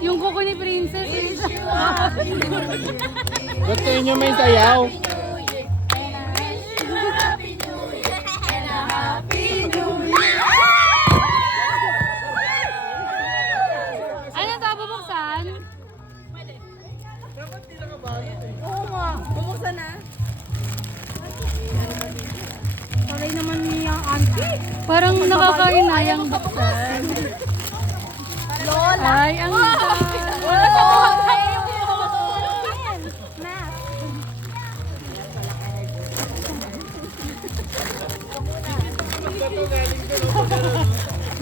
yung kuko ni Princess is... Ba't kayo nyo may sayaw? Ano to, bubuksan? Oo nga. Bumuksan na. Sakay naman niya, auntie. Parang nakakainayang buksan. Lola. Ay, ang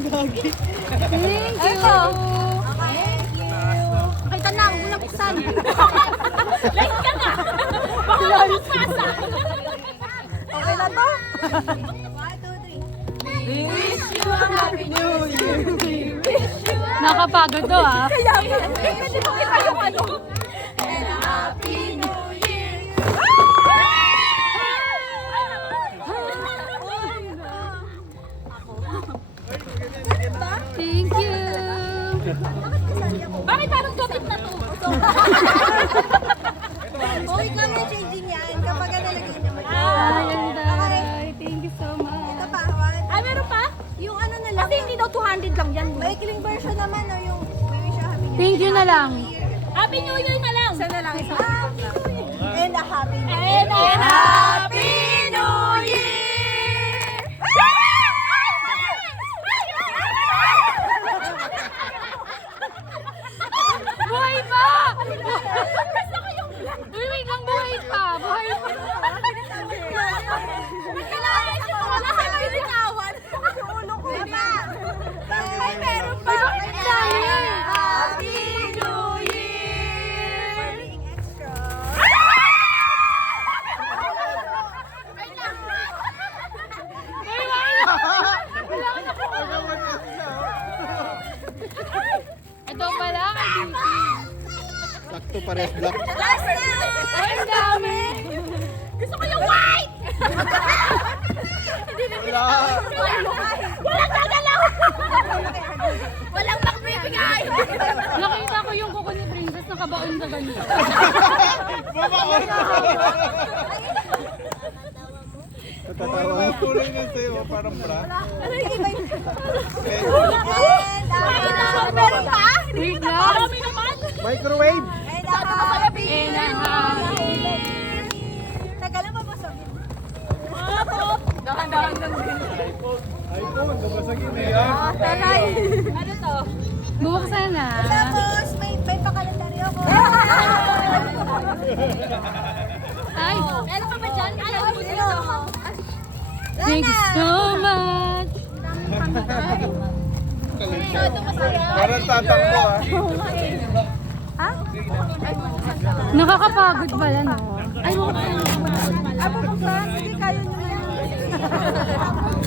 Thank you. Nakita na, huwag mo na buksan. Like ka nga! Baka makakasa! Okay na to? 1, 2, 3. Wish you a happy new year. Nakapagod to ah. Kaya nga. Pwede mo kita yung ano. And a happy new year. Thank you. Bakit parang gabit na to? Okay ka na changing yan kapag nalagay naman. Ay, ang daray. Thank you so much. Ito pa, Ay, meron pa? yung ano na lang. Kasi hindi daw 200 lang yan. Maikling version naman o yung wish you a happy new year. Thank you na lang. Happy New Year na lang! Isa na lang, isa. And a happy new year. And a Happy New Year! Buhay pa! Uy, wait lang, buhay pa. Buhay pa. Kailangan siya pa lahat binitawan. Yung ulo ko. Ay, meron pa. Happy New Year! For being extra. Uy, wala na po. Ito pala, kay Vicky. Sakto pares black. Last na! Ay, ang dami. Gusto ko yung white! Walang gagalaw! Walang magbibigay! Nakita ko yung kuko ni Princess nakabaon sa ganito. Natatawa. Ang kulay na sa'yo, parang bra. Ano yung iba yun? And meron pa? Wait lang. Marami naman! Microwave! And a happy And a happy Tagal na babasagin. Dahan-dahan lang din. iPhone, babasagin eh. Ah. Taray. Ano to? Buksan na. Tapos, may pakalendaryo ako. Ay, Meron pa ba dyan? Ano mo dito? thank you so much. Parang tatakbo ah. Ha? Nakakapagod pala, no? Ay, buksan. Abo mo ka? Sige, kayo nyo na yan.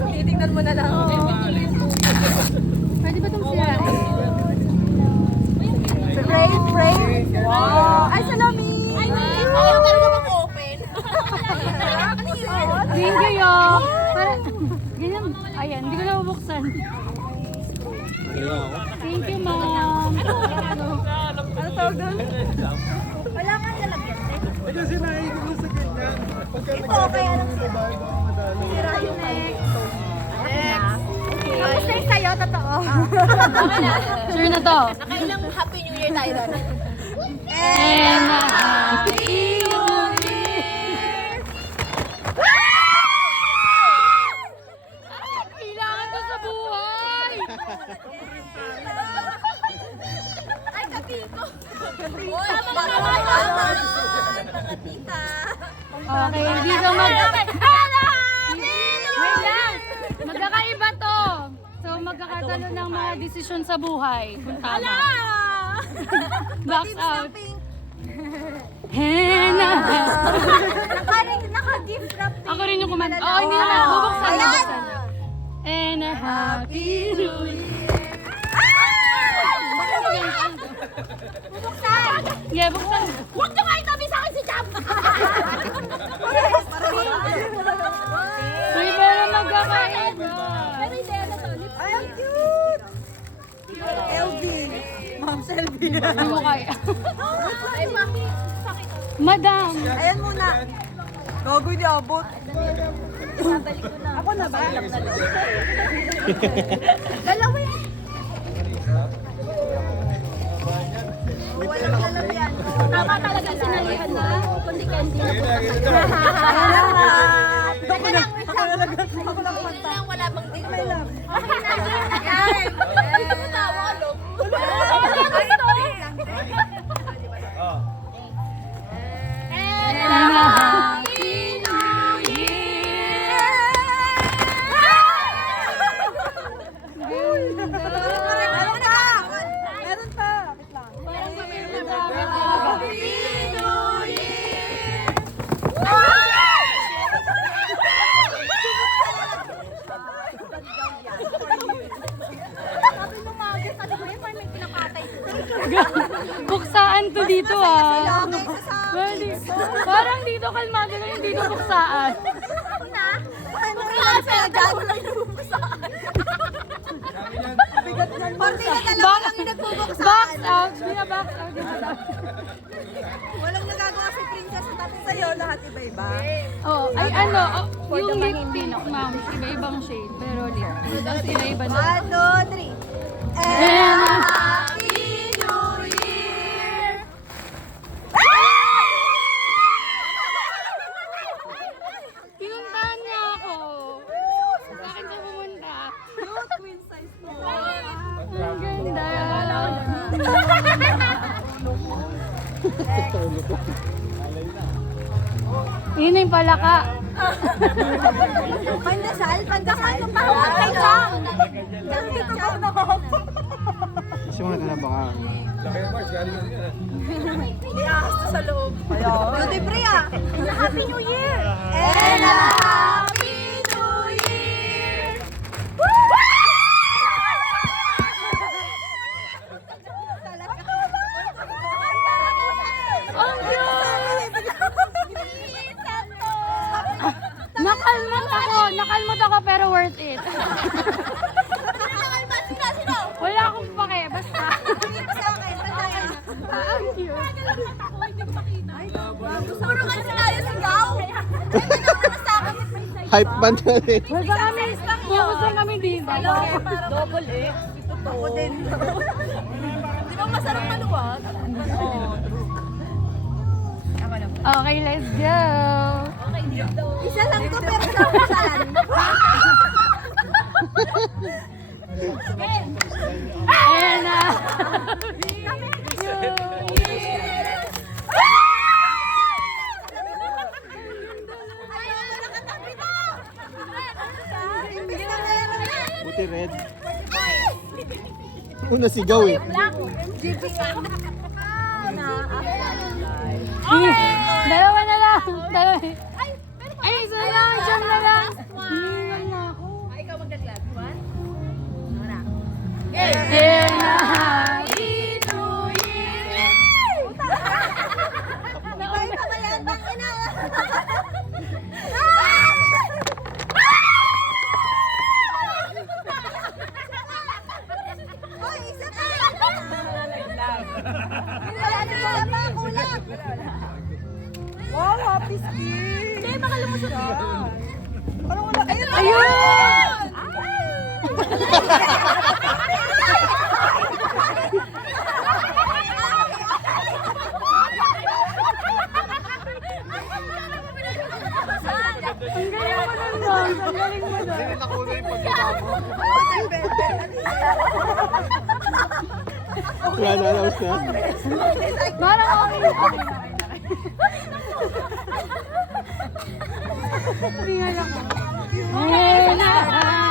Titignan mo na lang. Pwede ba itong sirain? Pray, pray. Wow. Ay, salamin. Ay, ayaw talaga mag-open. Thank you, yo. Para, ganyan. Ayan, hindi ko na bubuksan. Thank you, ma'am. Ano tawag doon? Wala nga lalagyan. Eh kasi naiigil mo sa ganyan. Pagka Ito, kaya lang sa bahay, baka madali. sira yung next. Tapos na yung sa'yo, totoo. Sure na to. Nakailang Happy New Year tayo doon. And a happy New Year. Ay, kailangan ko sa buhay. Ay, kapito. Uy, tama na Nakatita. Okay, hindi ka Wait lang. Magkakaiba to. So, magkakatalo ng mga desisyon sa buhay. Kung tama. Box out. And a Naka-gift wrap. Ako rin yung kumanta. Oh, hindi naman. Bubuksan. Ayan. Bubuksan. And a happy New Year. Buksan. Yeah, buksan. Huwag nyo nga itabi sa akin si Jam! Uy, pero magkakaiba. Pero hindi, ano to? Ay, ang cute. LV. Ma'am, sa selfie. Hindi mo kaya. Madam. Ayan muna. Gago di abot. Ako na ba? Dalawa yan. Walang lalagyan. Tama talaga sinalihan na. Kundi candy. Teka lang, wait lang. Ako lang kumanta. Wala bang dito. May love. Okay na yan. Hindi mo tawa, no? Happy New Year! Meron pa! Meron pa! Wait lang. Parang madami talaga. Sabi nung mga guest, sabi ko yun, may pinapatay ko. Buksaan to dito ah. Okay, sa Parang dito kalmado lang yung dito buksaan. Party na dalawa lang yung nagbubuksan. Box out. Binabox out dito. Walang nagagawa si Princess tapos sa'yo, lahat iba-iba. Oh, ay ano, yung lip tint, ma'am, iba-ibang shade, pero lip tint. Tapos iba-iba na. 1, 2, 3. And Happy New Year! Pinuntahan niya ako. Bakit ka pumunta? Cute queen size mo. Ang ganda. Yun yung palaka. Pandasal, pandasal. Pahawakay lang. Simula ka na baka. Sa loob. Duty free ah. Happy New Year! And a Happy New Year! Ang Nakalmot ako pero worth it. Wala akong pake, basta. Ang cute. Puro ka na tayo sigaw. Hype band na rin. Basta kami dito. Double eh. Ako din. Di ba masarap maluwag? Okay, let's go. Isa lang to pero saan? And Buti red. Una sigaw eh. dalawa na lang. Dalawa. Ay, isa na lang. Isa na lang. Hinihingal na ako. Ikaw magdaglag. One. And a Happy New Year! Hoy, isa pa! Kulang! Wow, happy skin! Hindi, makalumusot ka. Parang wala. Ayun! Ayun! Ang galing mo nun, Mom. Ang galing mo nun. Hindi nakulay yung pagkita mo. Wala na announce na. Parang okay na. Hindi nga lang. And a